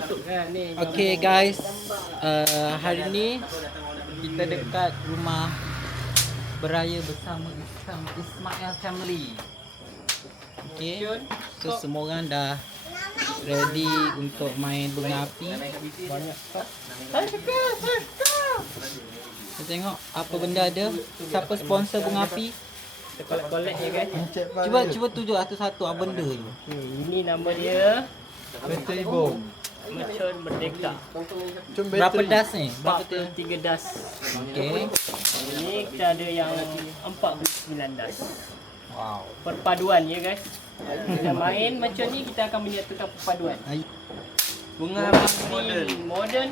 masukkan ni. Okay guys, hari ni kita dekat rumah beraya bersama Ismail family. Okay, so semua orang dah ready untuk main bunga api. Banyak. Kita tengok apa benda ada. Siapa sponsor bunga api? Kita collect ya guys. Cuba tunjuk satu-satu apa benda tu. Ini nama dia Bateri bom. Mercon Merdeka. Berapa das ni? Berapa tu? 43 das. Okay. Ini kita ada yang 49 das. Wow. Perpaduan ya guys. Kita main macam ni kita akan menyatukan perpaduan. Bunga Modern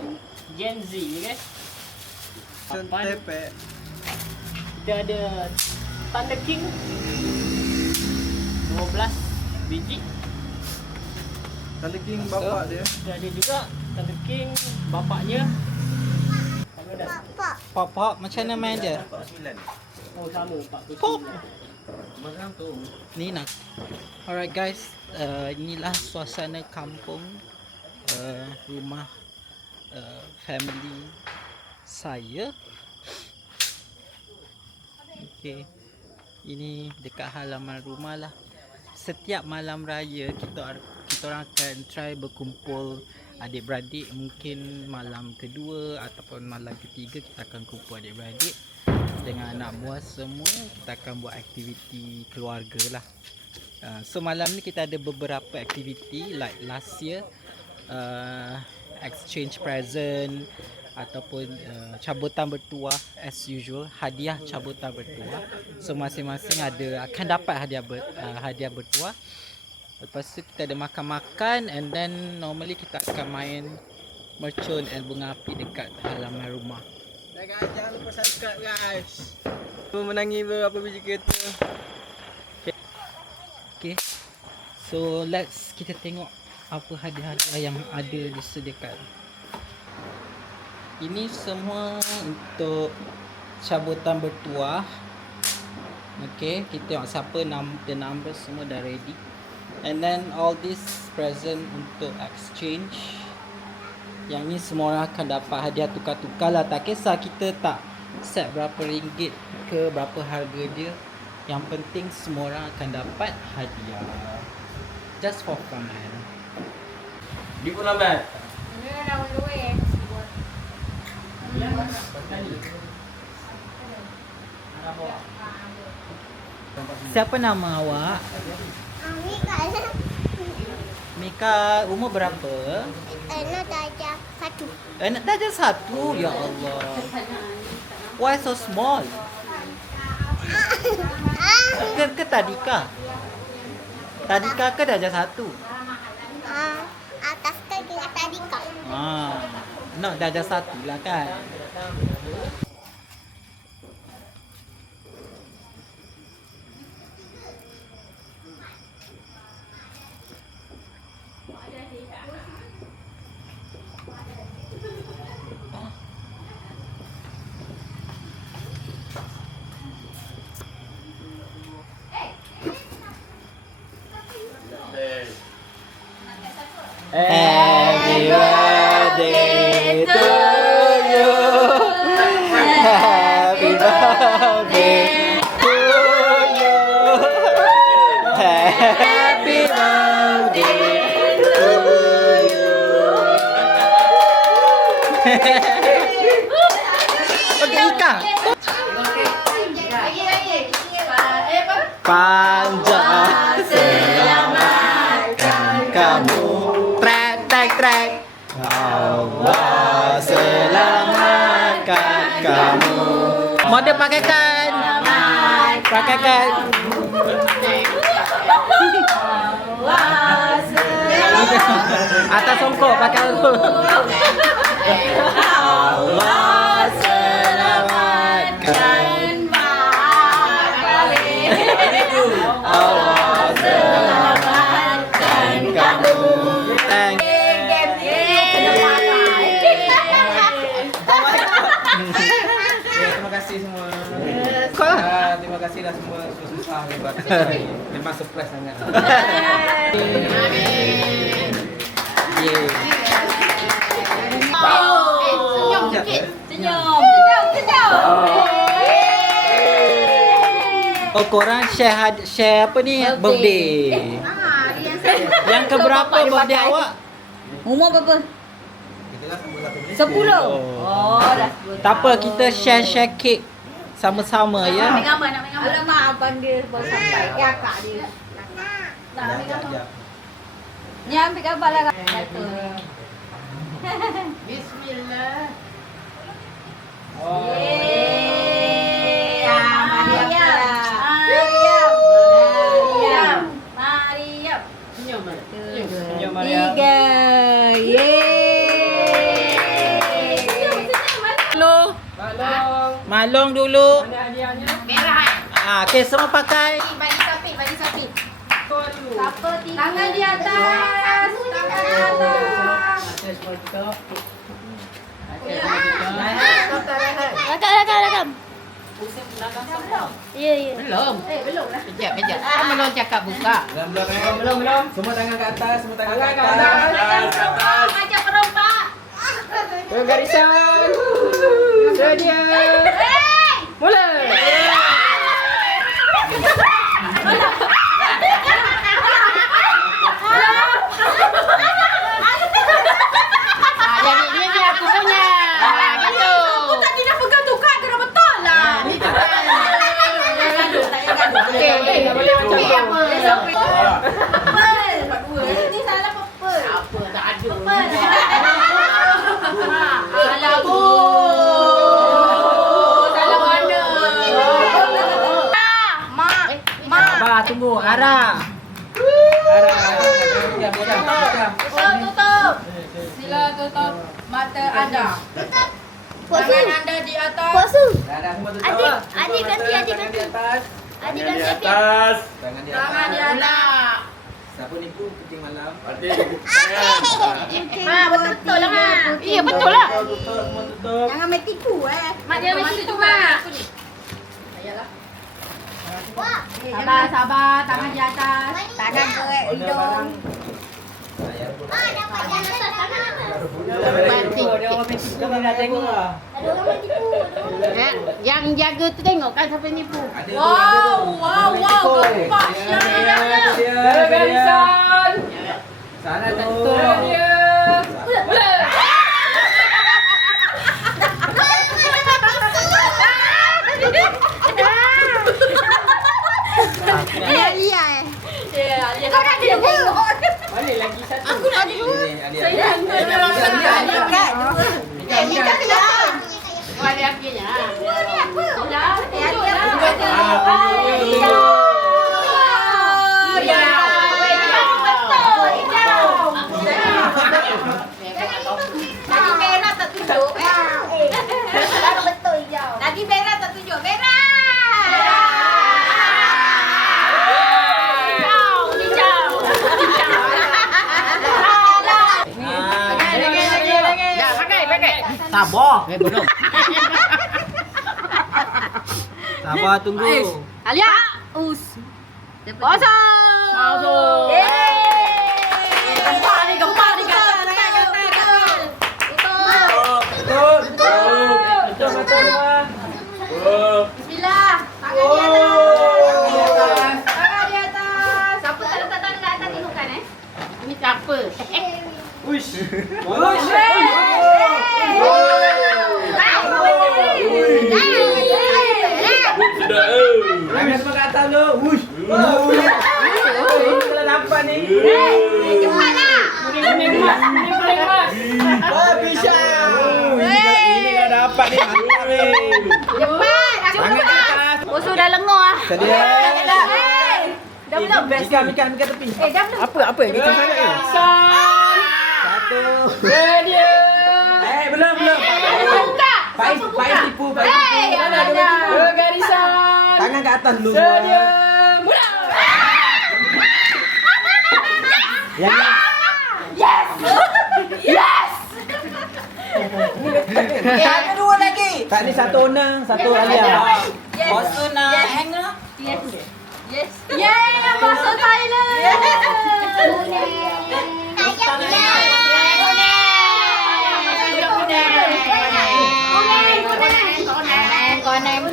Gen Z ya guys. Papan. tepek. Kita ada Thunder King 12 biji. Thunder King bapak dia. Kita ada juga Thunder King bapaknya. Sama dah. Pop macam mana main dia? Oh sama 49. Pop. Ni nak. Alright guys, inilah suasana kampung rumah family saya. Okay, ini dekat halaman rumah lah. Setiap malam raya kita orang akan try berkumpul adik-beradik. Mungkin malam kedua ataupun malam ketiga kita akan kumpul adik-beradik dengan anak buah semua. Kita akan buat aktiviti keluarga lah. So malam ni kita ada beberapa aktiviti like last year, exchange present ataupun cabutan bertuah as usual, hadiah cabutan bertuah. So masing-masing akan dapat hadiah bertuah. Lepas tu kita ada makan-makan, and then normally kita akan main mercon and bunga api dekat halaman rumah. Guys, jangan lupa subscribe guys. Menangi beberapa biji kereta. Okay, so kita tengok apa hadiah-hadiah yang ada disediakan. Ini semua untuk cabutan bertuah. Okay, kita tengok siapa the number semua dah ready. And then all this present untuk exchange. Yang ni semua orang akan dapat hadiah tukar-tukar lah. Tak kisah kita tak set berapa ringgit ke berapa harga dia. Yang penting semua orang akan dapat hadiah. Just for fun. Di pun lambat. Siapa nama awak? Mika, umur berapa? Anak darjah 1. Ya Allah. Why so small? Ke Tadika? Tadika ke darjah 1? Atas ke dengan Tadika. Nak darjah 1 lah kan. Happy birthday to you. Happy birthday to you. Happy birthday to you. Okey, Ika. Panjang selamatkan kamu. Trek. Allah selamatkan kamu. Model pakaikan. Atas songkok pakai dulu. Allah selamatkan. Allah selamatkan kamu. Terima kasih semua. Terima kasih dah semua susah lebat. Memang surprise sangat. Yeah. Oh, korang share apa ni? Birthday. Yang keberapa birthday awak? Umur berapa? Kita dah sambung 1 minit. 10. Oh, dah 10. Tak apa, kita share kek sama-sama ya. Nak ambil gambar, nak ambil gambar. Alamak, abang dia baru sampai. Kakak dia. Nak ambil gambar. Ni ambil gambar lah. Bismillah. Yeay. Mariam. Senyum mana? Senyum, Mariam. 3. Yeay. Dulu. Balong. Malong dulu. Mana hadiahnya? Merah. Okey, semua pakai. Bagi sapit. Kau dulu. Siapa tiga? Tangan di atas. Tangan di atas. Atas foto. Rakam. Ya. Belum. Belum lah. Kejap. Belum cakap buka. Belum. Semua tangan ke atas, semua tangan ke Tangan ke atas. atas. Macam perompak. Bergarisan. Sedia. Mula. Jadi ni aku punya. Gitu. Aku tadi dah pegang tu kan, kena betul lah. Ni tu kan. Okey, tak boleh macam tu. Ini salah purple. Apa tak ada. Salah bu. Salah warna. Mak. Sabar, tunggu. Ara. Tutup. Sila tutup mata anda. Tangan anda di atas. Puasa. Dah semua tutup. Adik ganti. Tangan di atas. Adik ganti. Tangan di Tangan di atas. atas. Siapa nipu kucing malam? Ma, betul lah Ma. Iya betul lah. Tutup, semua tutup. Jangan main tipu Mak dia Masa mesti tu, tu, Ma. Mak. Ayalah. Sabar. Tangan di atas. Tangan ke hidung. Saya pun. Dia orang mesti kami nak tengok lah. Ada orang main tipu. Yang jaga tu tengok kan siapa nipu. Ada tu, Wow. Gempak Dia. Bergarisan. Sana tu. Sedia. Mula. Kau nak dia tengok. Mana lagi satu? Aku nak dia. Saya Oh ada akhirnya. Lagi merah tak tunjuk. Betul hijau. Lagi merah tak tunjuk. Merah. Dah pakai. Sabar. Belum. Sabar, tunggu. Alia. Kosong. Masuk. Gempak ni kata. Tutup. Tutup mata semua. Bismillah. Tangan di atas. Tangan di atas. Siapa tak letak tangan kat atas tengokkan Ini siapa? Uish. Tangan semua kat atas dulu. Uish. Kalau nampak ni. Cepatlah. Kuning emas. Wah, pisang. Ini kalau dapat ni mantap ni. Cepat. Tangan di atas. Musuh dah lengah ah. Sedia. Dah belum best. Mikan tepi. Dah belum. Apa yang kita sangat ni? Bergarisan. Satu. Sedia. Belum. Buka. Pais tipu. Bergarisan. Tangan kat atas dulu. Sedia. Mula. Yang ni. Ada dua lagi. Tak ni satu Ona, satu Alia. Bosu nak hanger. Yes. Yeay, masuk Thailand. Koneng.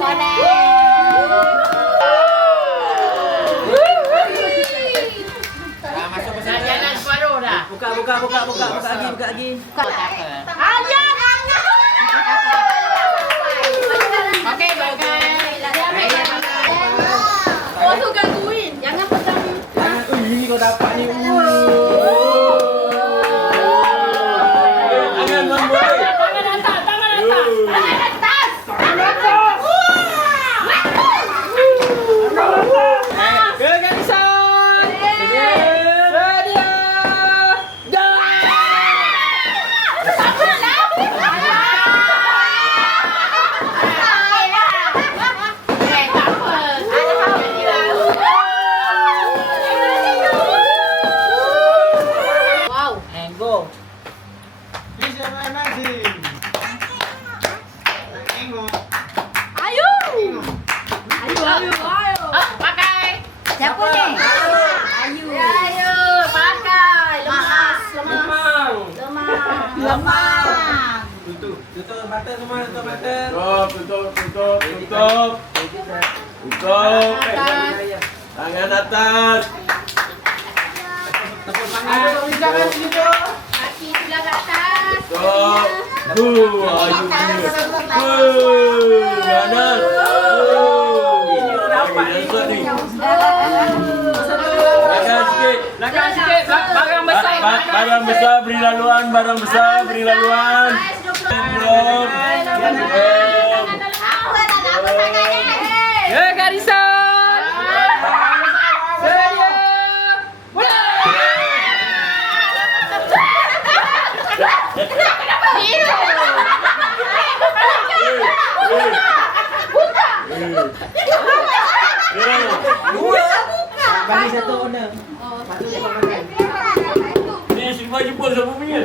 buka lagi. Alia, Okey, bagai. oh tu gangguin. Jangan pegang. Ini kau dapat ni. Tangan membuat. Tangan atas, tangan atas. Kegarisan. Sedia. Dah. Eh, tak apa. Wow. And go. Ayo. Ayo. Ah, pakai. Siapa ni? Ayo, pakai. Lemas. Tutup mata semua, tutup mata. Tutup. Tangan atas. Tepuk tangan. Jangan begitu. Kaki sebelah ke atas. Tutup. Ayo ganas. Ini kau dapat ni. Langkah sikit. Barang besar. Barang besar beri laluan. Belum. Kegarisan. Sedia. Bagi satu owner. Ni semua jumpa siapa punya?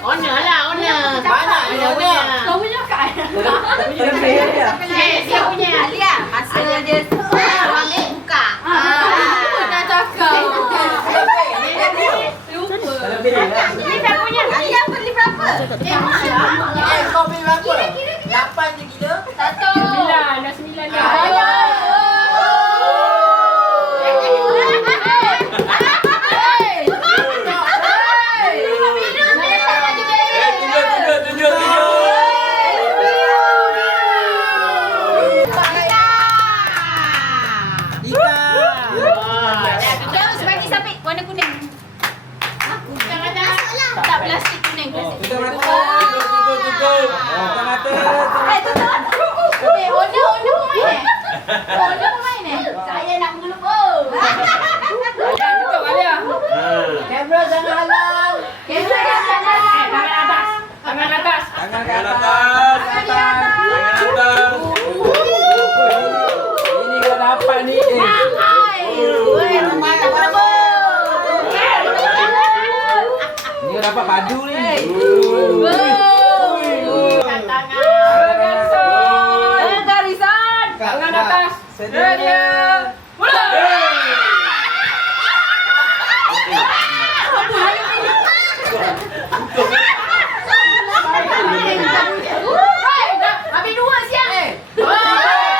Owner lah, owner. Banyak Owner punya. Kau punya kat. Tapi jangan bayar dia. Dia punya. Alia, hasilnya dia ambil buka. Dah cakap. Lupa. Kalau beli lah. Ini dah punya. Alia beli berapa? Kau beli berapa? 8 je gila. Satu. 9, dah 9 dah. Ayo. Tunjuk. Terus bagi sapi warna kuning. Jangan tak plastik kuning. Tutup mata. Tutup. Tutup mata. Tutup. Owner main. Owner main Saya nak mengelup. Tutup Alia. Kamera jangan halang. Kamera jangan jalan. Tangan atas. Tangan ke Tangan atas. atas. Tangan atas. Ini kau dapat ni. Ni kau dapat padu ni. Kegarisan. Tangan atas. Sedia. Habis dua siap.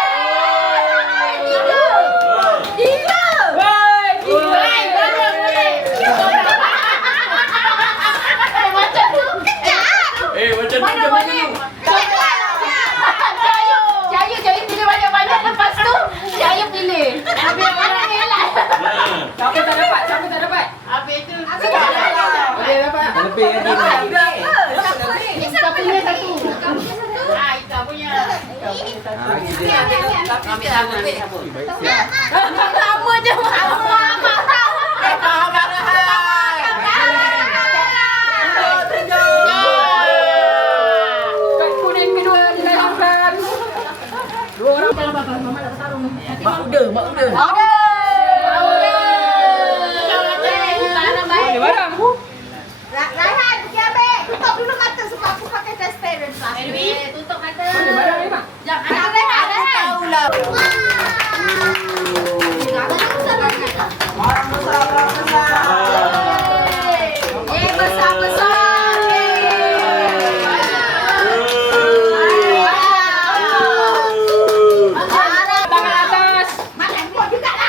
Macam Mana tu. boleh? Jaya pilih banyak-banyak. Lepas tu Jaya pilih. Biar orang elak. Siapa tak dapat? Habis tu. Boleh dapat. Lebih lagi. Kita pilih satu. Ah, Ita punya. Ambil sabun. Lama je. Kad kuning kedua dilanjutkan. Dua orang. Mak uda. Boleh barang. Raihan, pergi ambil. Tutup dulu mata sebab aku pakai transparent. Tutup mata. Boleh barang ni mak. Jangan Raihan. Barang besar. Besar-besar. Tangan atas. Makan pun juga lah.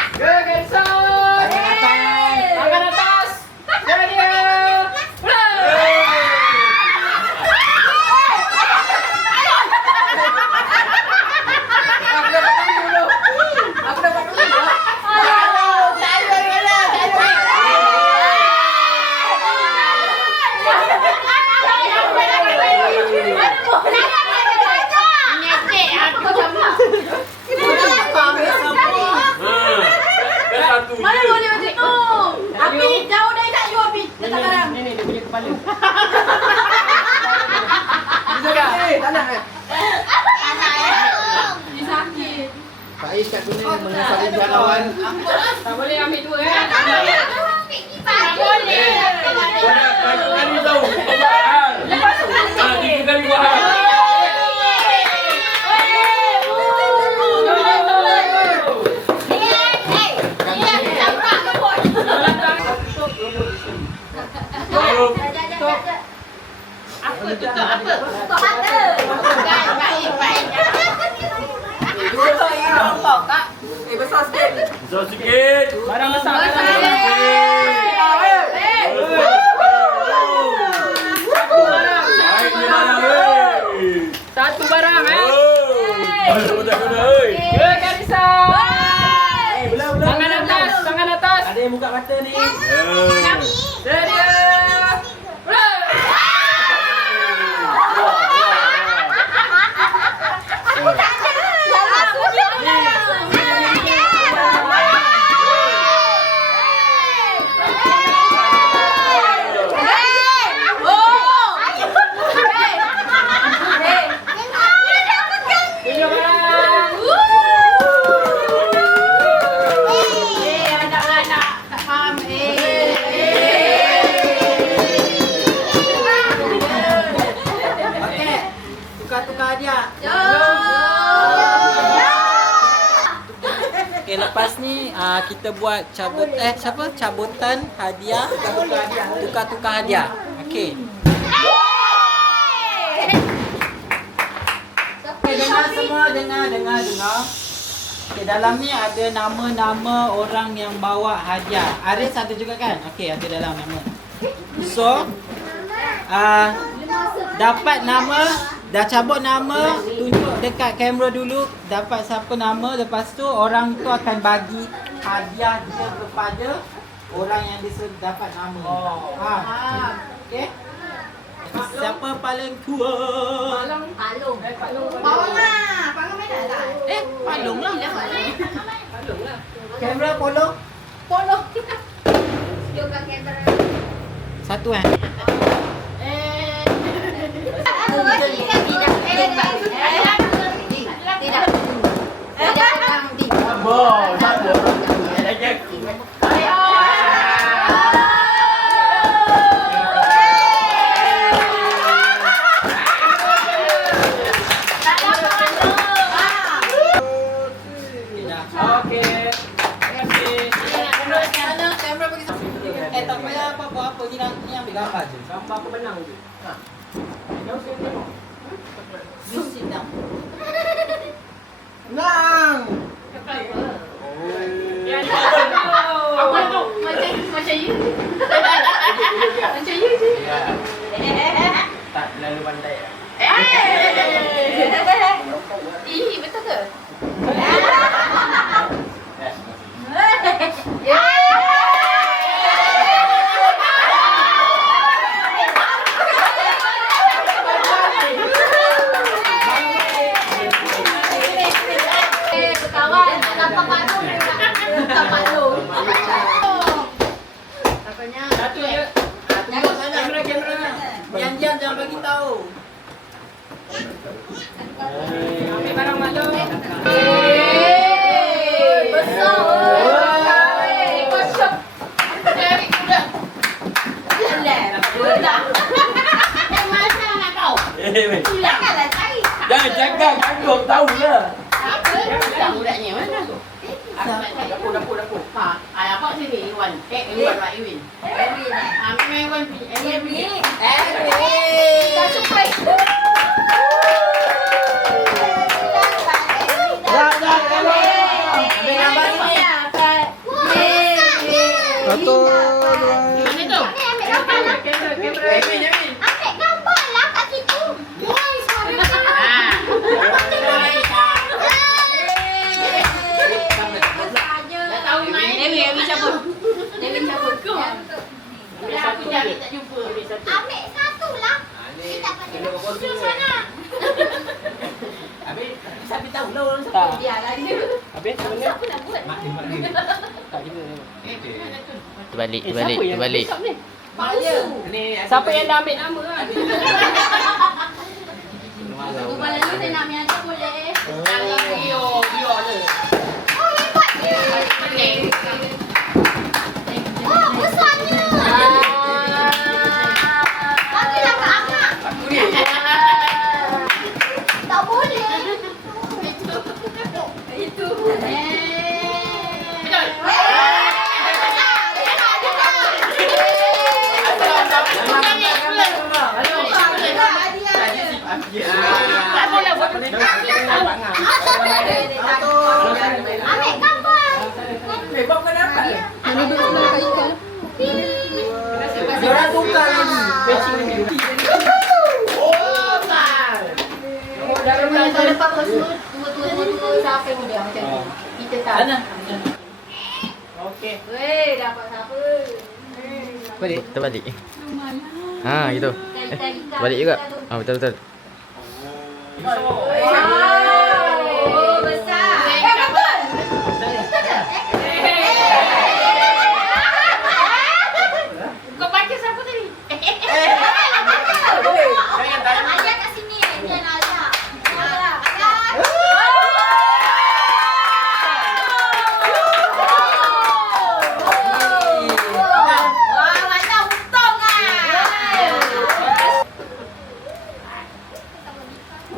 Pak Is kat sini mengasah kawan. Tak boleh ambil dua kan? Tak boleh. Banyak kali tahu. Tiga kali buat. Apa tutup apa? Tutup mata. Besar sikit. Barang besar. Satu barang Ke Karisa. Tangan atas, tangan atas. Ada yang buka mata ni. Sedia. Tukar-tukar hadiah. Okay, lepas ni kita buat cabutan hadiah. Tukar-tukar hadiah. Okay. Okay, dengar semua, dengar. Okay, dalam ni ada nama-nama orang yang bawa hadiah. Aris ada juga kan? Okay, ada dalam nama. So, dapat nama, dah cabut nama, tunjuk dekat kamera dulu, dapat siapa nama, lepas tu orang tu akan bagi hadiah dia kepada orang yang dapat nama. Okay? Siapa paling tua? Palung. Palung lah. Palung mana tak? Palung lah. Palung lah. Kamera polong? Polong. Juga kamera. Satu kan? Tak payah buat apa, ni ambil gambar je. Gambar aku benang je. You sit down. Nang. Apa tu? Macam you. Macam you je. Tak terlalu pandai. Ih, betul ke? Kawan, tanpa palung. Tanpa palung. Takutnya. Satu je. Tengok sana. Kamera. Jangan bagi tahu. Ambil barang malu. Besar. Kosong. Dari kuda. Kuda. Masa nak tahu? Janganlah cari. Jangan cakap, kagum tahu lah. Budaknya mana tu? Dapur. Apa sini? Iwan. Iwan Pak Iwin. Memang Iwan pergi. Tak surprise. Satu, dua. Mana tu? Ambil gambar lah. Kamera. Ambil gambar lah kat situ. Dah tahu Iwan. Dewi cabut. Dewi cabut. Aku cari tak jumpa. Ambil satu lah. Kita pakai duduk sana. Habis siapa tahu lah orang Tak. Biarlah dia. Habis macam mana? Siapa nak buat? mak dia. Tak kita. Terbalik, Siapa terbalik, yang terbalik. hisap ni? Ni Siapa yang dah ambil nama kan? Kepala ni saya nak menyata boleh. Bio je. Oh, besarnya. Bagilah kat Ahmad. Tak boleh. Itu. Ambil gambar. Sebab kau dapat. Jangan buka lagi. Kalau lepas semua tua-tua siapa yang muda macam tu. Kita tak. Sana. Okey. Weh, dapat siapa? Balik. Terbalik. Ha, gitu. Terbalik juga. Ah, betul. Wow, besar. Betul. Kau baca siapa tadi? Alia kat sini. Dia nak Alia. Wah, macam untung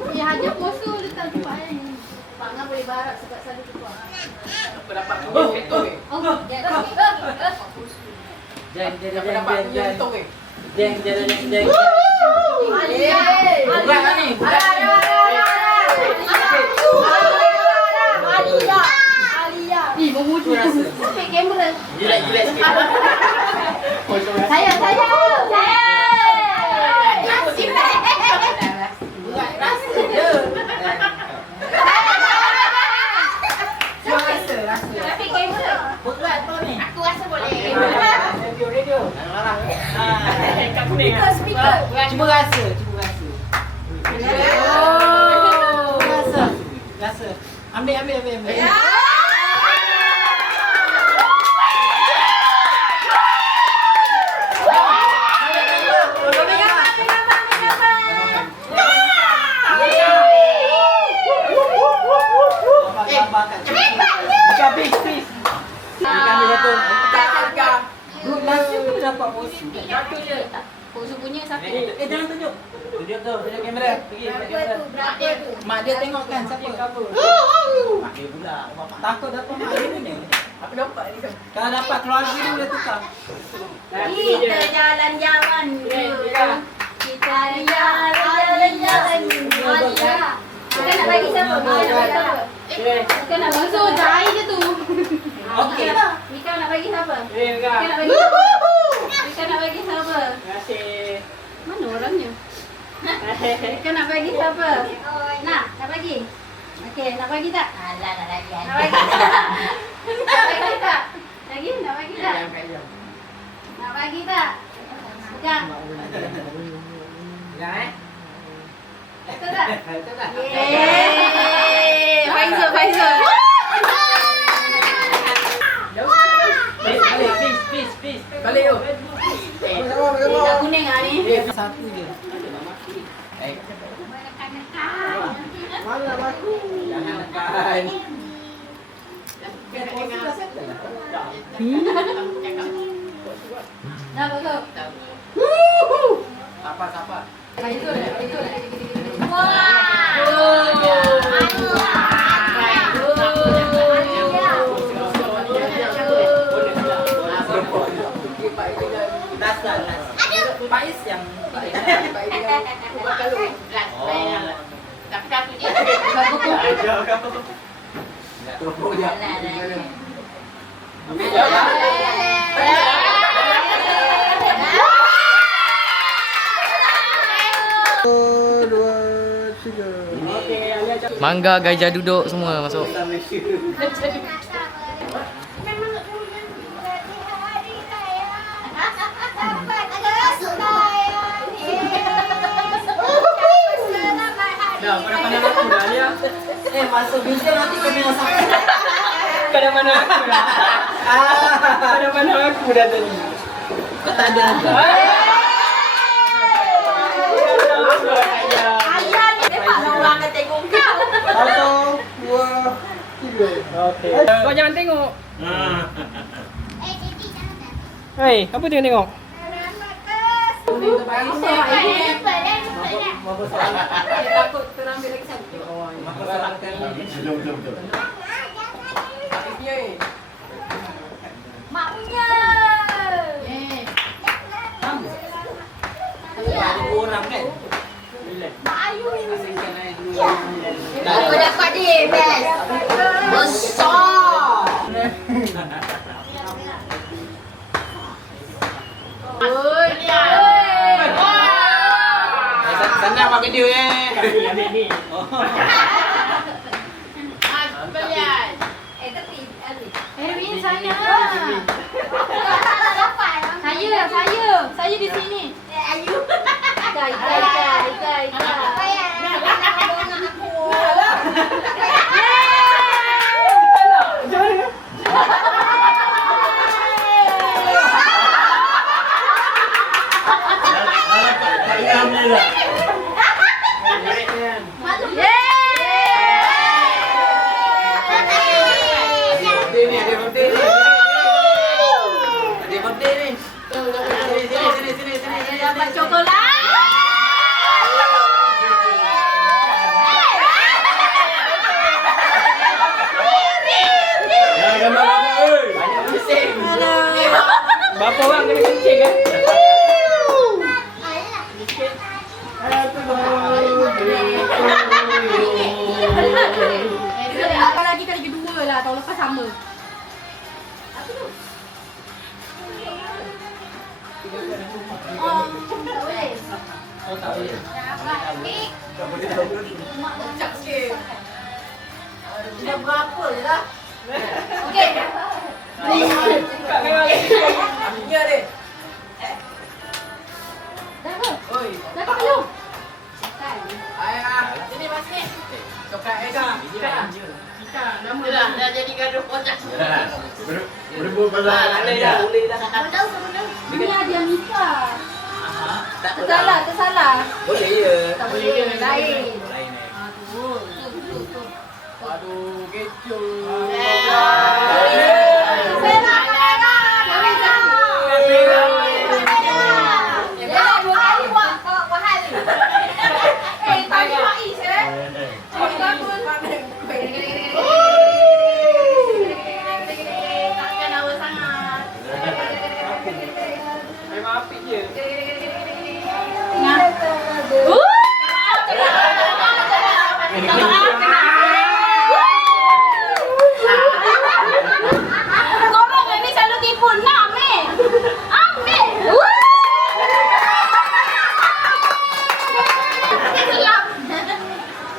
Ya, haja poso dia tak jumpa yang. Pangan boleh barak sebab selalu keluar. Apa dapat untung? Oh, ya. Jeng. Dapat untung ke? Jeng. Alia. Bukan ni. Alia. Ih, memuju tu. Sampai kamera. Jilat sikit. Saya. Sampai kamera. Berat tu ni. Aku rasa boleh. Radio. Kat kuning. Speaker. Cuba rasa. Rasa. Ambil. Habis. Kami satu. Group nasi pun dapat posi. Satu je. Poso punya siapa? Jangan tunjuk. Tunjuk kamera. Pergi kamera. Berapa tu? Mak dia tengok kan siapa? Mak dia pula. Takut dapat mak dia ni. Apa dapat ni kan? Kalau dapat keluarga dia boleh tukar. Kita jalan-jalan dulu. Kita jalan-jalan dulu. Kita nak bagi siapa? Kita nak bagi so jahit je tu. Okey. Mika nak bagi siapa? Mika. Mika nak bagi siapa? Mika nak bagi siapa? Terima kasih. Mana orangnya? Mika nak bagi siapa? Nak bagi? Okey, nak bagi tak? Alah, nak lagi. Nak bagi tak? Nak bagi tak? Lagi? Nak bagi tak? Nak bagi tak? Pegang. Jangan Betul tak? Betul tak? Yeay! Faizal. Peace. Balik tu. Dah kuning ah ni. Satu je. Jangan nekan. Dah betul. Siapa? Faizal. Pais yang Mangga, gajah duduk semua masuk. Dah, pada pandang aku dah Alia. masuk video nanti kami nak sampai. Pada pandang aku dah. Pada pandang aku dah tadi. Kau tak ada lagi. Alia ni memang Okey. Kau jangan tengok. Hei, apa tu yang tengok? Takut terambil lagi satu. Betul. Mak punya. Orang kan? Mak Ayu. Aku dapat dia best. Besar. Sana buat video ya. Ambil ni. Erwin sana. Saya di sini. Ayu. Ikai. Dapat coklat. Berapa orang kena kencing kan? Apa lagi kali kedua lah, tahun lepas sama. Oh, tak boleh. Dah berapa dah? Okey. Ya deh. Dah belum? Ayah, sini mas ni. Coklat Eka. Dah jadi gaduh kocak. Berebut pasal Boleh dah. Ini dia nikah. Tersalah. Boleh ya. Tak boleh, lain. Aduh, kecoh. Memang apik je. Korang ni selalu tipu nak ambil.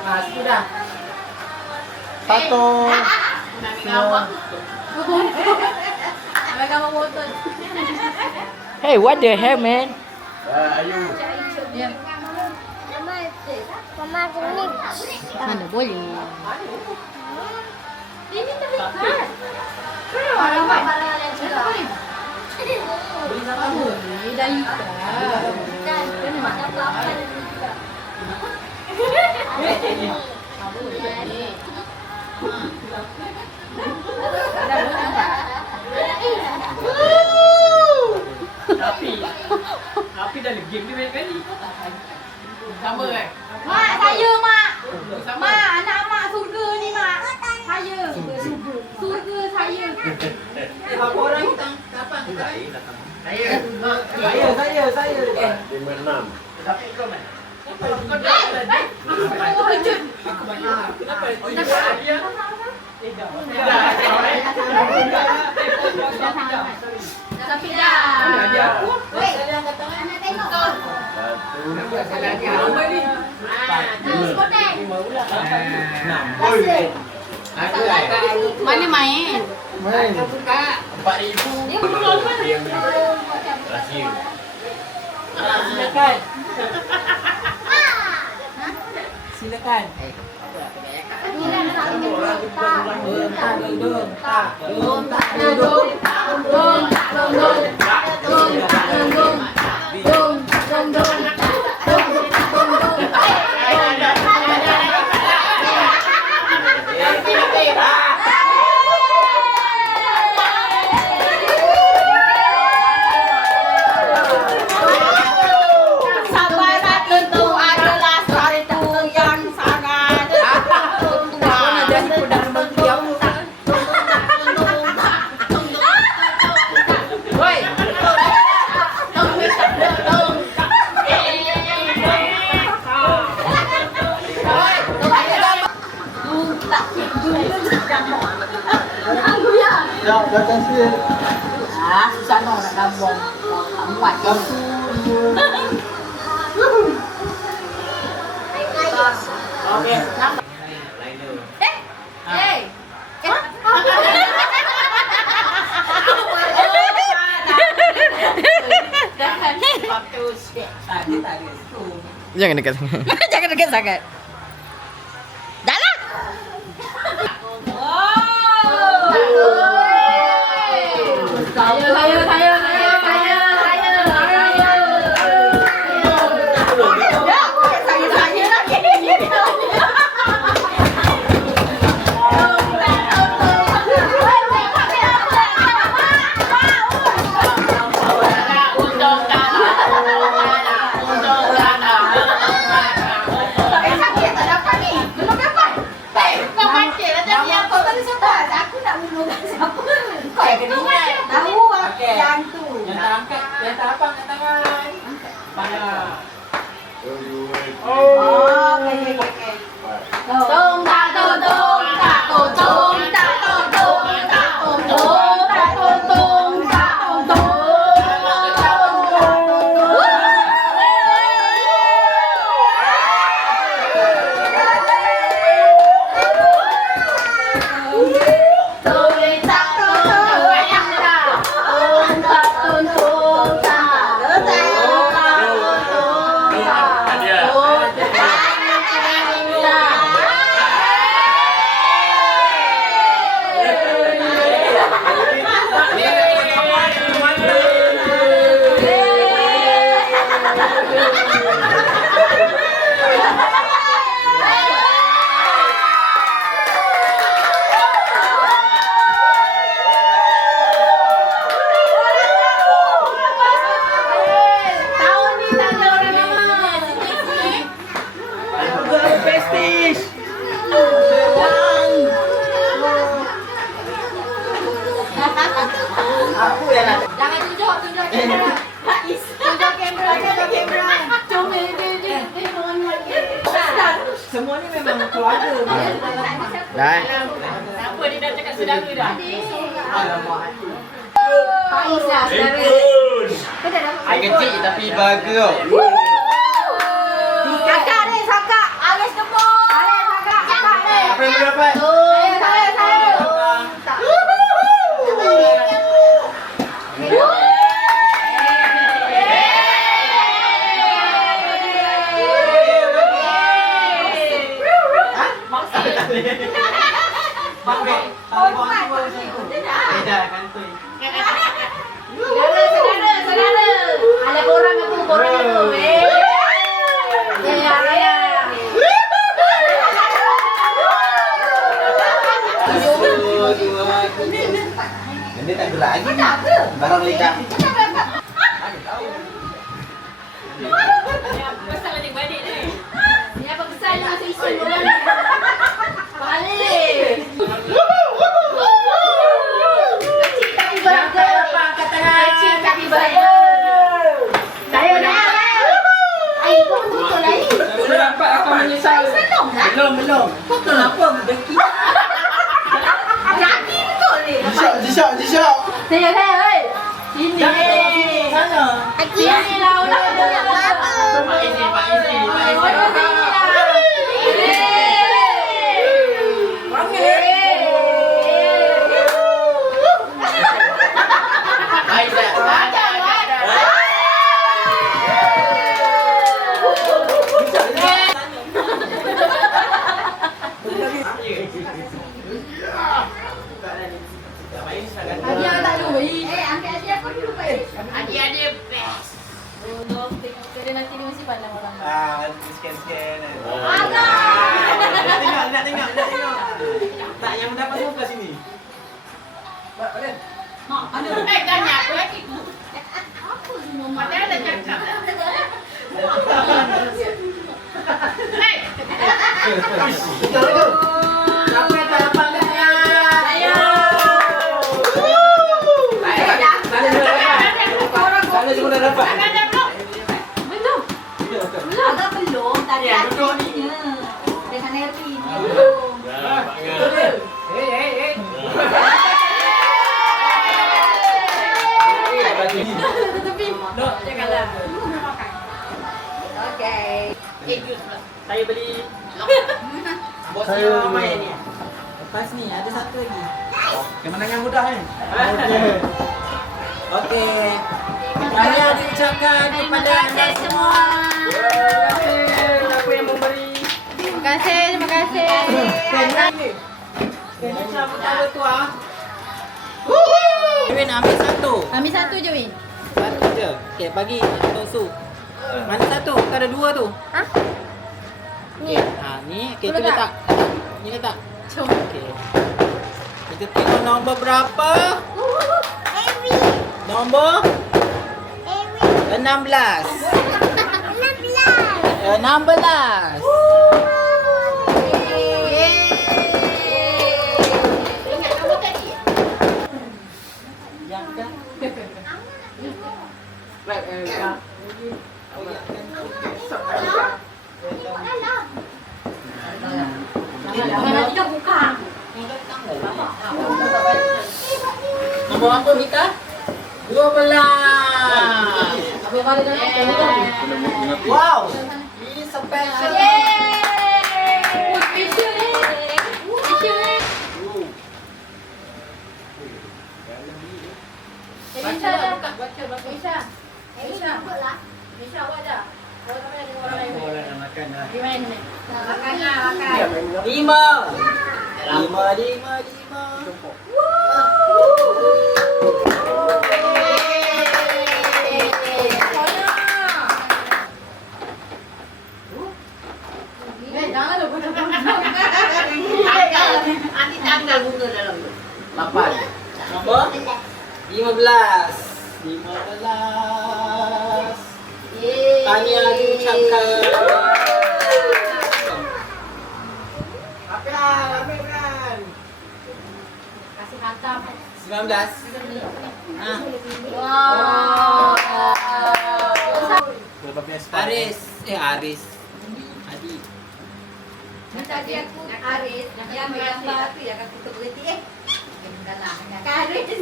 Mas, sudah. Satu. Hey, what the hell, man? Ayu. Mana boleh. Ini terikat. Boleh dah ikat. Tapi dah legim dia banyak kali. Sama kan? Mak, saya mak. Mak, anak mak surga ni mak. Saya. Surga saya. Berapa orang hutang? Kapan? Saya. Saya. 5-6. Tapi kau mana? Aku kejut. Tapi dah. Anak tengok. Terus konek. Mana main? Rahsia. Silakan. Ah, susah nak gabung. Muat je. Okey. Hey. Jangan dekat sangat. Jangan dekat sangat. Dah lah. Dah, aku yang saya lagi. Sakit tak dapat ni. Belum dapat. Kau macam lah tadi yang kau tadi sebab. Aku nak menunggu siapa. Kau yang kena tahu yang tu. Yang tak angkat, yang tak apa angkat tangan. Banyak. Oh, okey. Tong tak tong tong tak tong tong tak tong tong tak tong tong tak tong tong tak tong tong. Aku yang nak. Jangan tunjuk kamera. Tunjuk kamera. Comel dia. Semua ni memang keluarga. Dah. Apa dia dah cakap saudara dah? Alamak. Faiz lah saudara. Air kecil tapi bahagia. Kakak ni, kakak. Alis tepuk. Alis kakak. Kakak ni. Apa yang boleh dapat? Saya. Dah kantoi. Saudara. Ada korang aku. Ya. Nanti tak gerak lagi. Barang lidah. Pasal adik-beradik ni. Ni apa kesan ni masuk isu orang ni. Balik. Kecil tapi bahagia. Kecil tapi bahagia. Saya dah. Air kau betul lagi. Sudah dapat akan menyesal. Belum. Kau kenapa beki? Kaki betul ni. Jisyak. Saya, oi. Sini. Sana. Sini lah orang. Pak Izzy. Hadiah tak ada. Angkat apa dulu Pak? Adik-adik best. Dia nanti dia mesti pandang orang. Scan. Agak. Nak tengok. Tak, yang dapat semua kat sini. Balik. Tanya apa lagi? Apa semua mak? Padahal dah cakap. Betul. Siapa yang tak dapat tanya? Sana semua dah dapat. Belum. Agak belum. Tadi Ya, duduk ni. dengan Erwin. Belum. Dah, Pak Ngah. Hey. Jus pula. Saya beli Bos Saya ramai ni. Lepas ni ada satu lagi. Kemenangan mudah ni. Okey. Tahniah diucapkan kepada anda semua. siapa yang memberi. Terima kasih, terima kasih. Ini sambutan bertuah. Win ambil satu. Ambil satu je, Win. Satu je. Okey, bagi Tosu. Mana satu? Kita ada dua tu. Ha? Okey, ni okey tu Boleh tak? letak. Ni letak. Jom. Okey. Kita tengok nombor berapa? Nombor 16. 16. Ingat kamu tadi? Yang kan? Nanti kau buka. Nombor apa Mita? 12. Wow. Ini special. Lima. Nanti tanggal bunga dalam tu. 8. Nombor 15. Tahniah diucapkan. Kasih khatam. 19. Wow. Aris. Aris. Adi. Tadi aku Aris yang gambar tu yang aku berhenti Karis.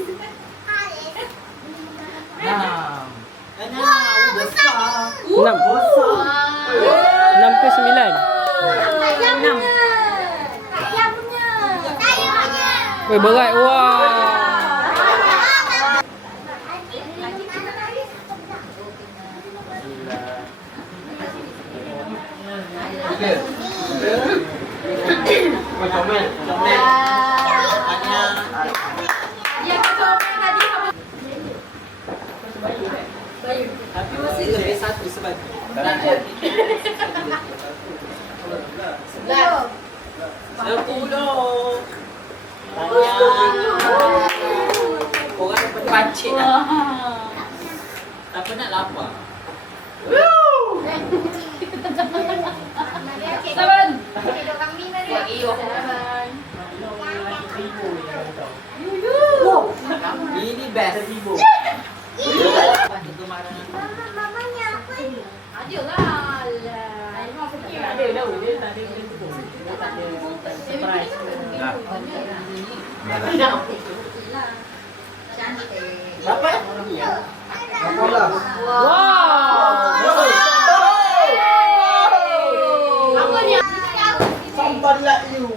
Besar. 6. 6 ke 9? Weh, berat. Wah. Comel. Tapi masih lebih satu sebab. Sepuluh. Orang dapat pancit lah. Tak pernah lapar. Saban. Ini best. Ada dah. Dia tak ada surprise. Berapa? Sampai lah you.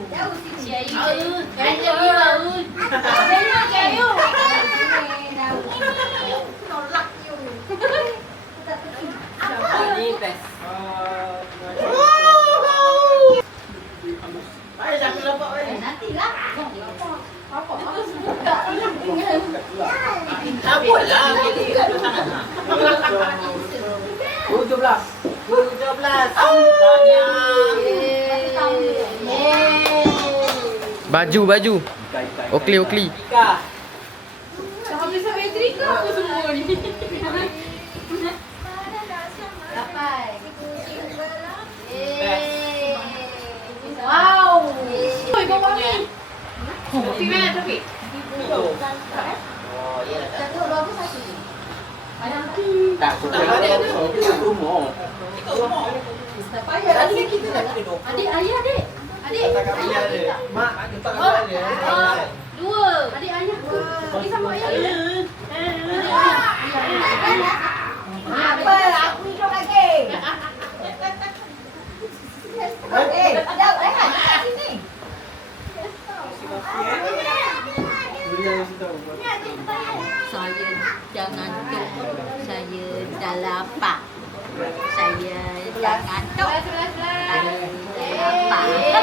Ini best. Cabut lah. 17. Baju. Oakley. Ika. Wow. Oi, kau mami. Kopi mana Taufik? Tak, sudah ada. Rumah. Tadi kita nak duduk. Adik, ayah, adik. Adik. Mak, kita ada. Dua. Adik, ayah. Pergi sama ayah. Apa? Aku hidup lagi.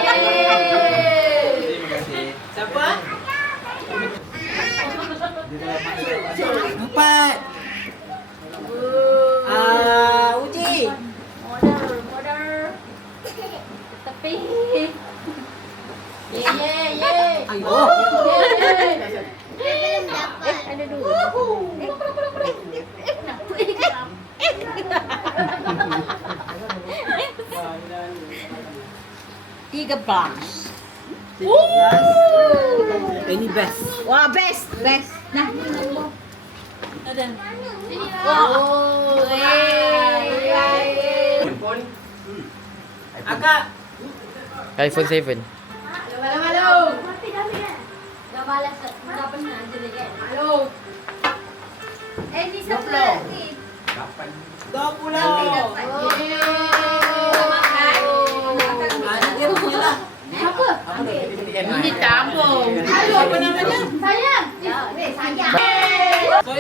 Terima kasih. Siapa? Empat. Uji. Modal. Tepi. Ye. Ayo. Ada dua. Tiga belas. Ini best. Wah, best. Nah, ada. Oh, Agak. iPhone 7. Malu. Dah balas dah pernah je kan. Malu. Ni satu lagi. 20. Ini dia punya lah. Apa? Ini campur. Ayo, apa namanya? Sayang.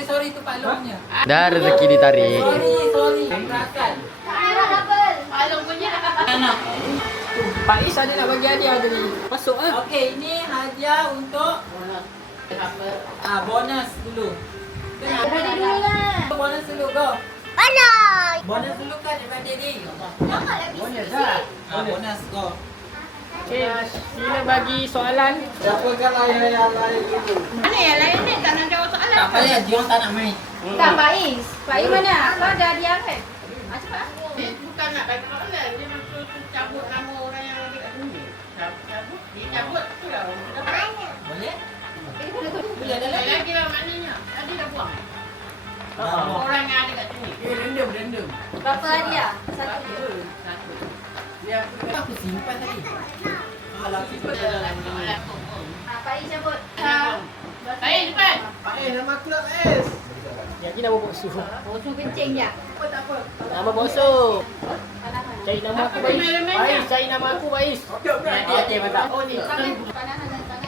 Sorry itu Pak Longnya. Dah rezeki ditarik. Sorry. Perasan. Kamera double. Anak. Pak Is ada nak bagi hadiah tadi. Masuk ah. Okey, ini hadiah untuk bonus dulu. Ready dulu lah. Bonus dulu, go. Alah. Bonus dulu kan daripada ni. Bonus dah. Bonus, go. Okey, sila bagi soalan. Siapa kalah yang lain dulu? Mana yang lain ni tak nak jawab soalan? Tak payah, dia tak nak main. Tak, Pak Is. Pak Is mana? Apa ada hadiah kan? Cepat. Bukan nak bagi soalan, dia maksud cabut nama orang yang ada kat sini. Cabut, dia cabut tu lah. Boleh? Boleh ada lagi lah maknanya. Tadi dah buang. Orang yang ada kat sini. Random. Berapa hadiah? Satu. Satu. Dia aku simpan tadi. Kalau simpan dalam ni. Pak Is cabut. Baik, depan. Nama klub S. Jadi nama bosu. Bosu kencing je. Nama bosu. Cari nama aku Bais. Bais, cari nama aku Bais. Hati-hati mantap. Oh ni. Tangan.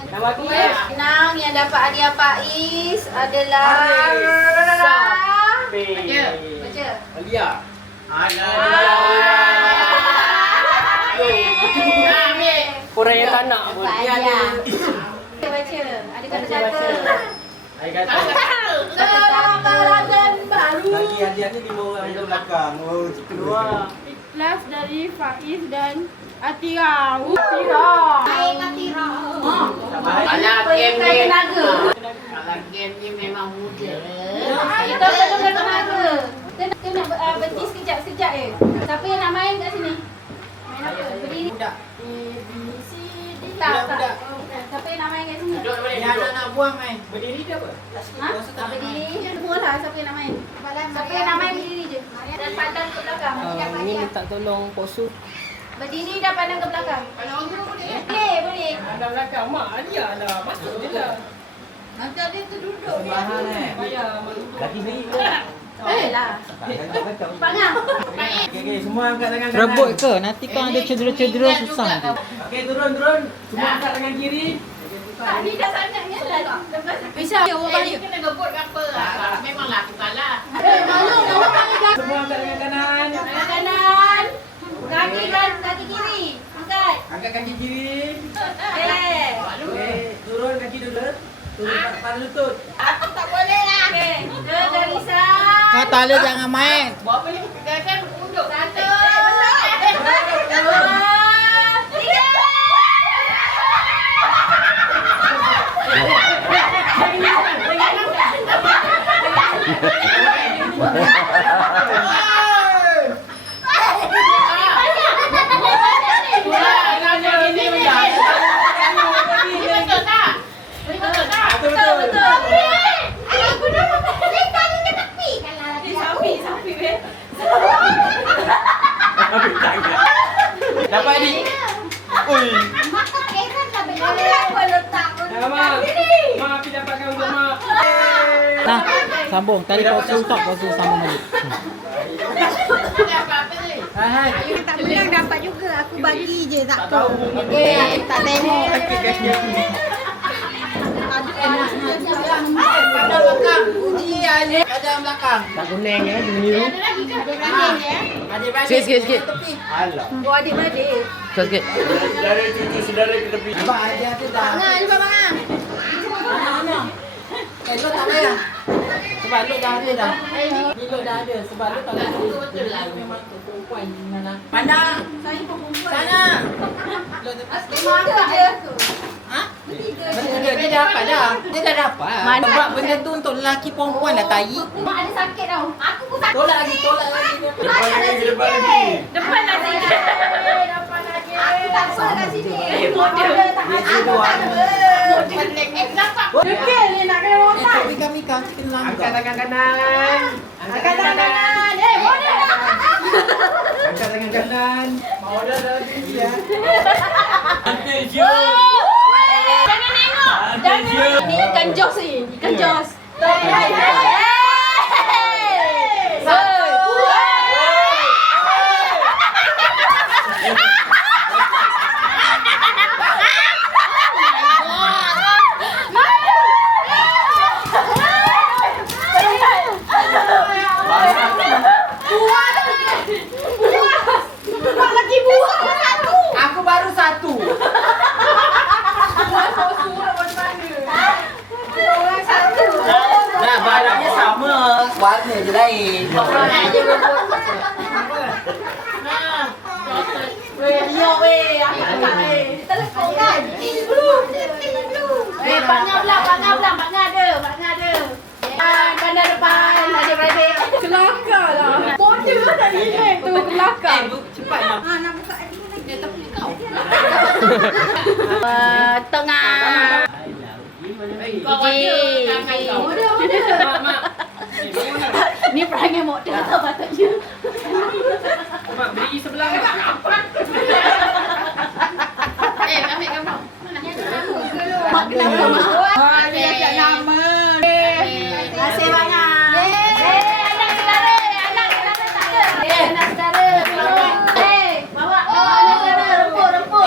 Nama aku Bais. Senang yang dapat hadiah Pak Is adalah Ya. Baca. Alia. Orang yang tak nak pun. Dia ada. Baca. Ada kata-kata. Saya kata. Kelambaran baru. Lagi hadiahnya 5 orang di belakang. Oh, Dua. Kelas dari Faiz dan Atira. Atira. Baik Atira. Alah, game ni. Tenaga. Kalau game ni memang muda. Kita perlukan tenaga. Kita nak berhenti sekejap-sekejap je. Siapa yang nak main kat sini? Main apa? Berdiri. budak. Tak. Siapa yang nak main kat sini? Duduk boleh, Yang duduk. nak buang main. Berdiri ke apa? Ha? Tak berdiri. Semua lah siapa yang nak main. Siapa yang nak main berdiri je. Dan pandang ke belakang. Ini minta tolong posu. Berdiri dan pandang ke belakang. Kalau orang boleh. Boleh. Anda belakang mak hadiah lah. Masuk je lah. Nanti dia terduduk. Sembahan Payah. Lagi ni. Lah. Pangang. Okey, semua angkat tangan kanan. Rebut ke? Nanti kan ada cedera-cedera susah nanti. Okey, turun. Semua angkat tangan kiri. Tak, dia dah sangatnya lah. Bisa. Dia kena gebut ke apa lah. Memanglah aku kalah. Malu. Semua angkat tangan kanan. Tangan kanan. Kaki kiri. Angkat. Angkat kaki kiri. Okey. Turun kaki dulu. Turun pada lutut. Aku tak boleh lah. Okey. Ke garisan. Kata dia jangan main. Buat apa ni? Kan unjuk. Satu. Dua. Tiga. Dapat ni. Oi. Mak api dapatkan untuk mak. Nah, sambung. Tadi pausa sambung balik. Hai. Tak bilang dapat juga. Aku bagi je tak Tahu. Okey, tak tengok. Sakit kaki aku. Ada belakang. Uji Ali. Ada belakang. Tak kuning ya, biru. Ada lagi ke? Adik-beradik ya? Adik-beradik. Sikit. Alah. Oh, adik-beradik. Terus sikit. Dari cucu saudara ke tepi. Abang adik tu dah. Bang, cuba bang. Mana? Lu tak payah. Sebab lu dah ada dah. Lu dah ada. Sebab lu tak ada. Betul lah. Memang tu perempuan mana? Mana? Saya perempuan. Sana. Memang ada. Ha? Bertiga. Dia dah dapat dah. Dia dah dapat. Sebab benda tu untuk lelaki perempuan dah tahi. Mak ada sakit tau. Aku pun sakit. Tolak lagi. Depan lagi. Depan lah sini. Depan lagi. Aku tak apa kat sini. Model tak ada. Aku tak apa. Nampak. Dekil ni nak kena rotan. Mika, kita langgar. Angkat tangan kanan. Angkat tangan kanan. Model. Angkat tangan kanan. Mau dah tinggi ya. Attention. Jangan tengok. Attention. Ni ikan jos ni. Ikan jos. Aku baru satu. Nah, barangnya sama, warna je lain. Bangga ada. Bandar depan, adik-beradik. Kelakar lah. Model tak ingat tu kelakar. Cepat nak. Nak buka lagi tapi kau. Tengah. Model. Ni perangai model tau patutnya. Mak beri sebelah. Ambil gambar. Mak kenapa mak? Oh, dia tak nama. Terima kasih banyak. Anak saudara tak ada. Anak saudara. Bawa anak saudara rempuk.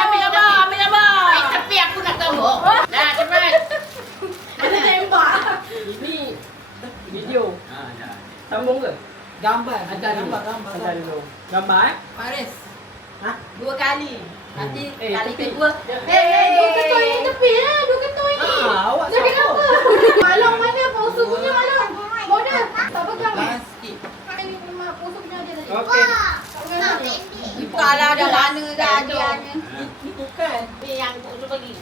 Ambil gambar. Tapi aku nak gambar. Dah cepat. Ada tembak. Ini video. Sambung ke? Gambar. Ada dulu. Gambar. Ada dulu. Gambar eh? Paris. Ha? 2 kali. Nanti kali tepi. kedua. Dua ketua ni tepi lah. Dua ketua ni. Awak Jadi siapa? apa? Malong mana? Pausu punya malong. Model. Tak pegang ni. Bahas sikit. Ini memang pausu punya dia tadi. Okey. Bukanlah ada lana dah adiannya. Ini bukan. Yang pausu bagi.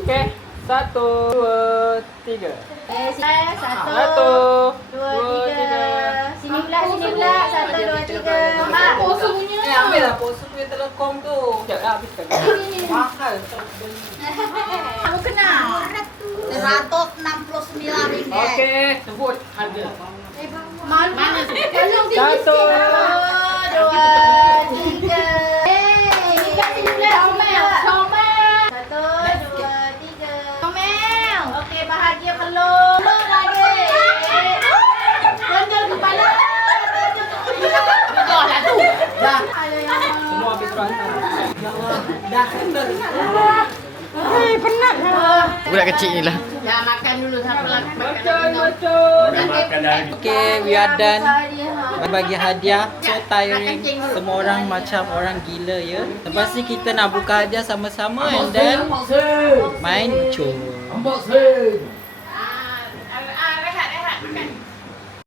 Okey. 1, 2, 3. Satu, dua, tiga. Sini pula. 1, 2, 3. Mak, pausu punya. Ambil lah pose punya telekom tu. Sekejap dah habiskan. Mahal. Kamu kenal? RM169. Okey. Sebut harga. Mana tu? Tolong tinggi Satu. sikit. 2, 3. Sini pula. Comel. 1, 2, 3. Comel. Okey, bahagia peluk. Peluk lagi. Tonjol kepala. Dah lah tu. Dah. Semua habis rantai. Dah kena. Penat lah. Budak kecil ni lah. Dah makan dulu siapa lagi Betul. Makan dah. Okay, we are done. Bagi hadiah. So tiring. Semua orang macam orang gila ya. Lepas ni kita nak buka hadiah sama-sama and then main cur. Ambok sen.